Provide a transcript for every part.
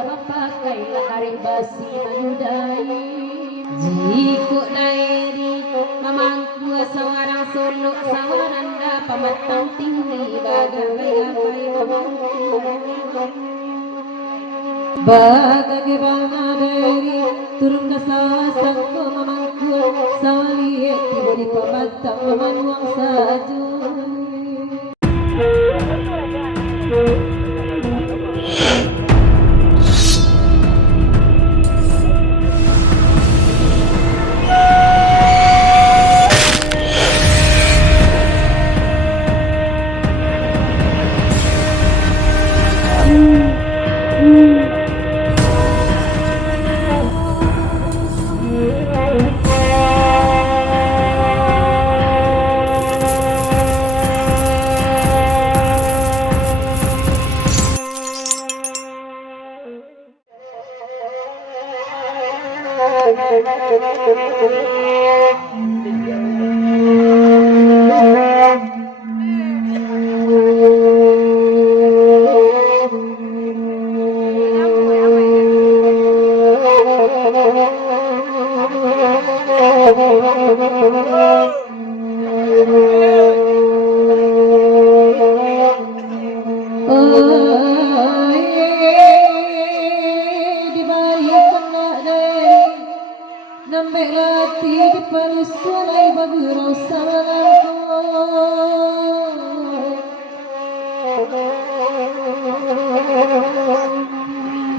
pakai lari basi mayudai jiku daeri mamangku sawarang suluk sawaranda pamatang tinggi bagai-bagai bagai bana daeri turun ke sawah sangko mamangku sawali tiba di pamatang mamanuang saju.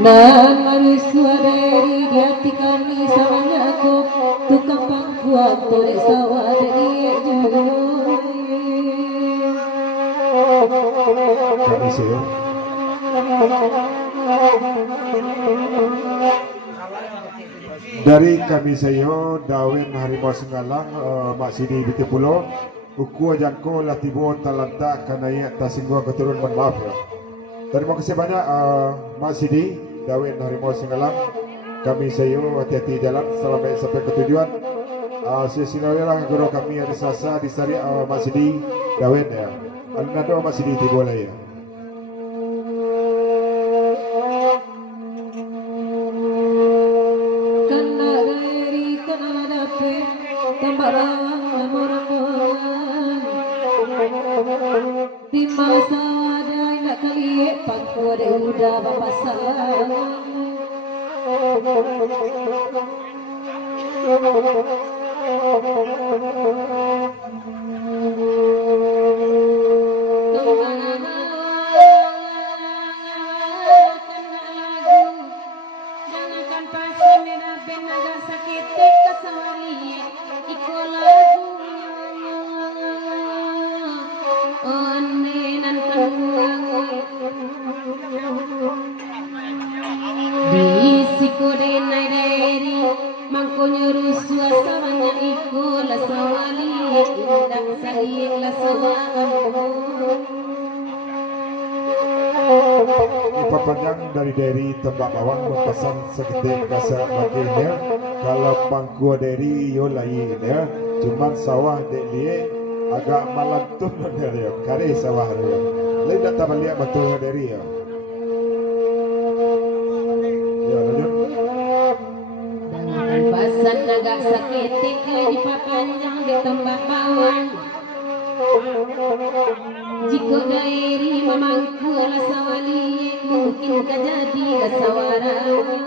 Dan manusia dari di hati kami samanya aku tukang pangkuan tolek sawah dari kami sayo Dawin Harimau Senggalang Mak Sidi Biti Pulau uku ajanko latibo talanta kanaya tasinggo keturun maaf ya. Terima kasih banyak Mak Sidi Dawin Harimau Senggalang. Kami sayo hati-hati jalan sampai ke tujuan. Sesinawilah guru kami hari Selasa di Sari Mak Sidi Dawin ya. Alnado Mak Sidi tiboleh ya. Karena dari tanah dape tambaran morangan di masa ada nak kali pangku ada udah bapak salah. Panjang dari Tembak Bawang berpesan seketik rasa baginya kalau pangku dari yo lain ya cuman sawah dia agak malantun dia kare sawah dia lain tak balik betul dari ya lanjut dan pasan agak seketik di panjang di Tembak Bawang jika daeri mamangku rasa wali mungkin tak jadi kesawaran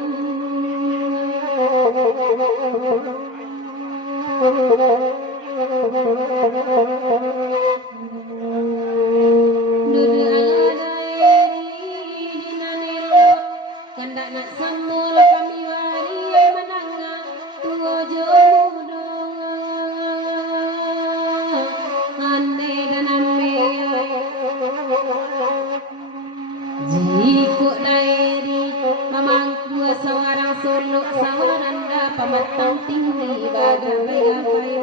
duduk ala daeri dinanero kandak nak sambul kami wari menangga tua jodoh ande dan jiku daeri mamangku sawarang suluk sawaranda pamatang tinggi bagai-bagai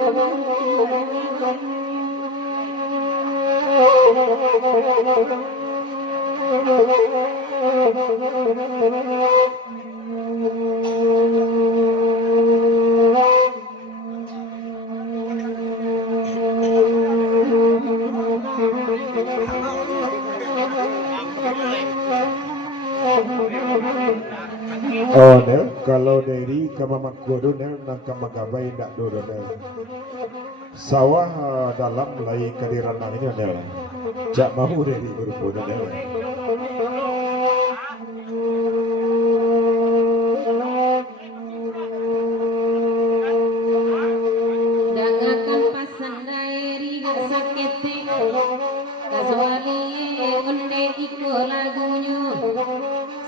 Kalau dari kamamangku donel nang kamagabay ndak do donel. Sawah dalam lai kadiran nang ini donel. Jak mau dari berupa donel. Dangakan pasan daeri gak sakete Kasuali onde iko lagunya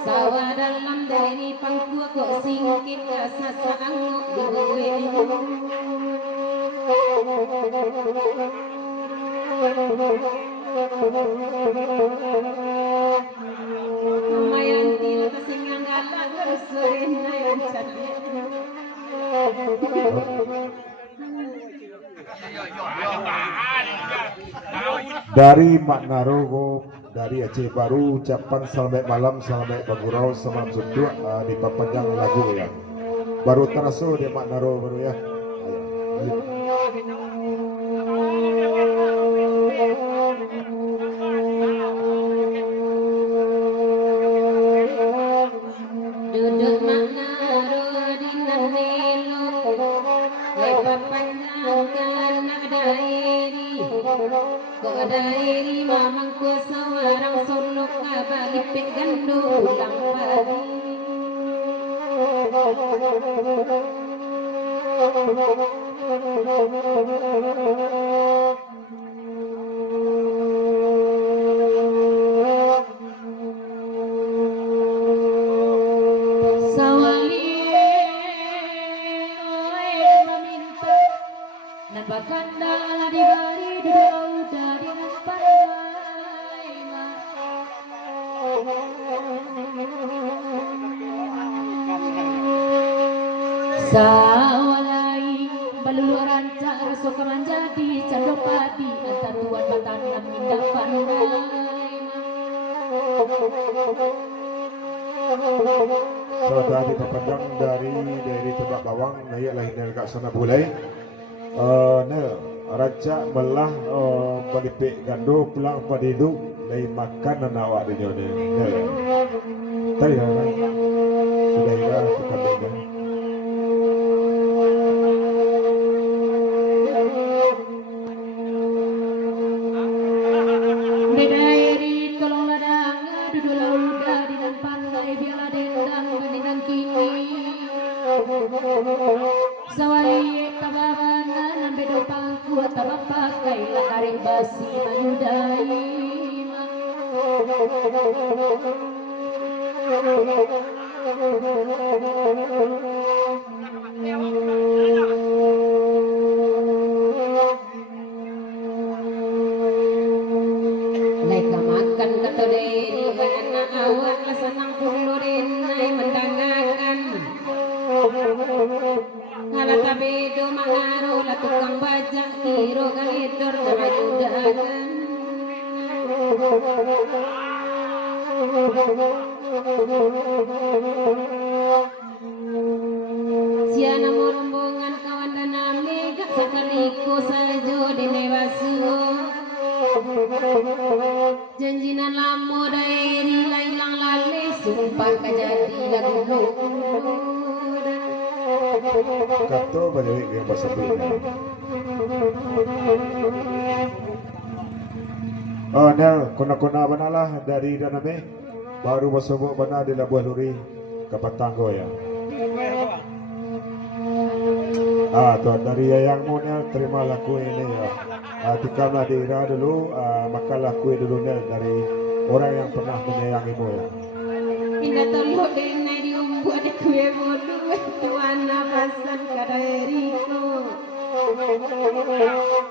Sawah dalam dari pangku kok singkit kasasa angok diwe Mayanti kasingang galak bersurin nayan Dari Maknarogo, dari Aceh Baru, ucapan selamat malam, selamat bagurau, selamat sunduk di papanjang lagu ya. Baru terasa di Maknaro baru ya. Duduk Maknaro di Nanelo Papanjangkan daeri Kok daeri mamangku seorang solok kabalipik gandu ulang padi Napakanda di bari dudau dari pantai Sawalai balulu rancak raso kamanjadi candopati antar tuan batanan mindak pandai Saudara di papanjang dari Tebak Bawang, naik lain dari kat sana bulai. Raja melah balipik gando pulang padiduk dari makan awak di nyone. Tadi sudah ira tukar dengan. Bedairi tolong ladang duduk lauda di dan pantai biarlah dendang bendang kini Sawai tababana nambedo pangku tabapakai lari basi mayudai Leka makan kata diri anak awak lah senang pulurin nai mendangakan Kalau tabedo mangaro lah tukang bajak tiro galidor nama judagan Siana mo rombongan kawan dan nami gak sakaliko sajo di newasu Janjinan lamo daeri lailang lale sumpah kajadi lagu Kato balik yang bahasa Belanda. Nel, kona-kona banalah dari Daname baru masuk bana di Labuan Luri ke Patanggo ya. Tuan dari Yayang Nel terima laku ini ya. Tikana dira dulu, maka laku dulu Nel dari orang yang pernah menyayangimu ya. Indah tolong denai diumbuat di kue bodoh Tuan nafasan kadaeriko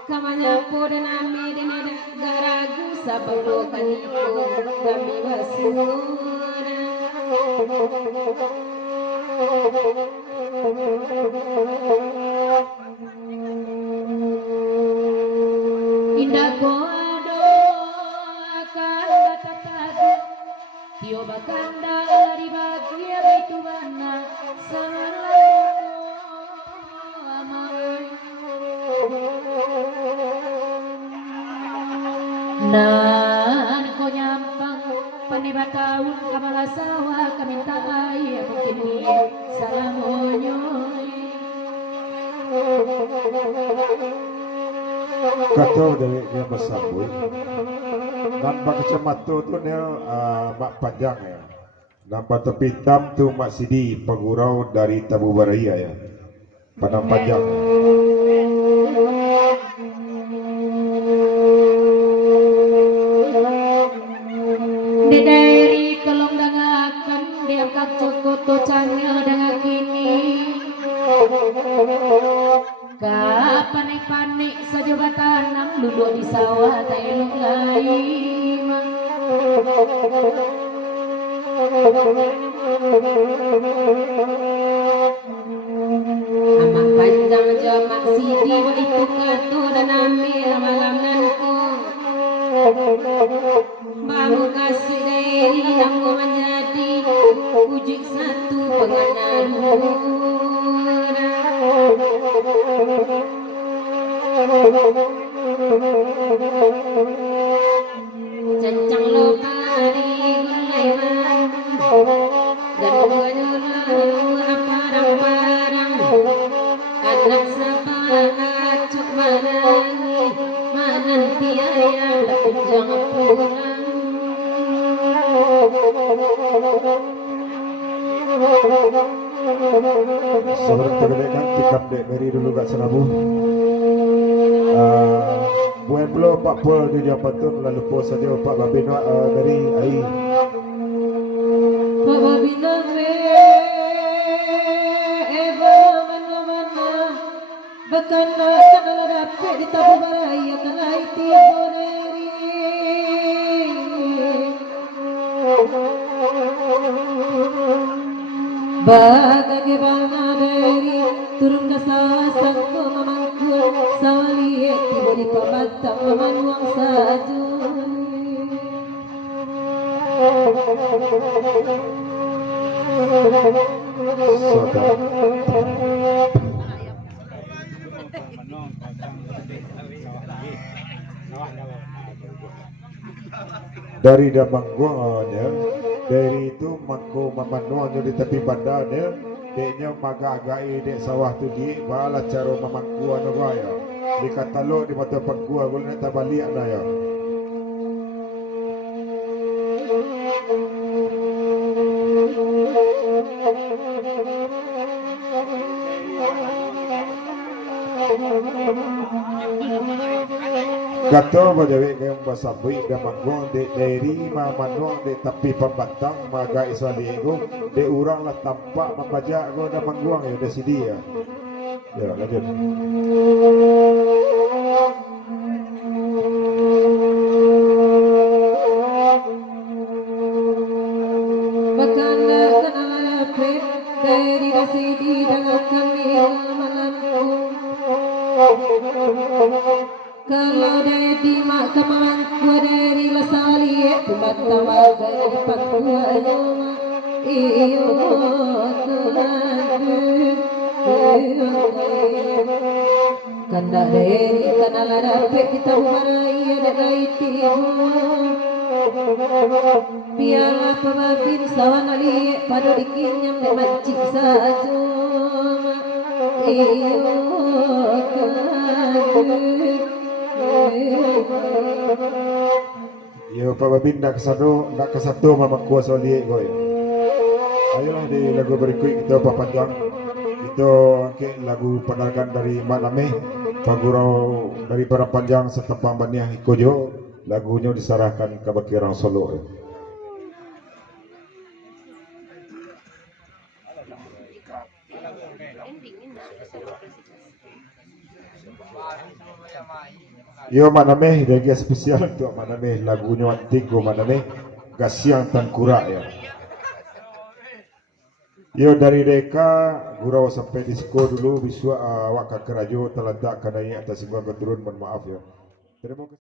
Kamanya po dan ame dan ada garagu Sabalo kaniko kami basura Indah koado akan batatado Tio bakanda di bagia itu bana saralamo amai nan ko nyampang ni batau kamala sawa kaminta air mungkin dia salamonyo. Kata dari dia bersambut nampak kecamatan tu ni mak panjang ya. Nampak tepi hitam tu mak Sidi pegurau dari Tabu Baraya ya. Padang panjang. Dari kelong dangakan diangkat cukup tu canggih dengan kini. Panik-panik saja batanam duduk di sawah telung lain. Amang panjang jamak Sidi itu katu dan ambil malam nanku. Baru kasih dari yang menjadi wujud satu penganalur. Cancang lopari gulai man dan gulai parang-parang anak sapaan cuk manani mananti ayam punjang pulang. Seorang terdekat tikap dek dari dulu kat Senabu. Buat belum Pak Pol di Jabatan lalu pos saja Pak Babina dari AI. Pak Babina eba mana-mana bakana kana dapat di Tabu Baraya kana iti boneri. Bagaimana dari turun ke sawah sangko mamangku sawali tiba di pamatang mamanuang saju. Dari Damangguangnya dari itu mangko mamanuannya di tepi bandanya deknya maga-agai dek sawah tu di bala cara mamangkuan ya di katalog di mata pangkua gula nak tabalik na ya. Kata bajawi kayong basaboy damangong de dari mamanong de tapi pembatang maga iswali ego de urang lah tampak membaca go damangong ya de sidi ya. Ya lanjut. Bakana kana pet dari sidi dengan kami malamku. Kalau dari mak kemangku dari lasali pematawa dari pakua lama iyo kanda dari kana larape kita umarai ada itu biarlah pemabin sawan ali pada dikinyam dan mancing saja iyo Yo Pak Babin nak kesatu mamang kuasa liek goy. Ayolah di lagu berikut kita panjang. Itu ke lagu penarikan dari Maname Pagurau dari para panjang serta pambaniah Ikojo. Lagunya diserahkan ke bagi orang Solo. Yo Maname dia spesial untuk Maname lagunya Tigo Maname Gasiang Tangkura ya. Yo dari Deka gurau sampai disko dulu biswa awak kerajo terletak kanai atas sebuah keturun mohon maaf ya. Terima kasih.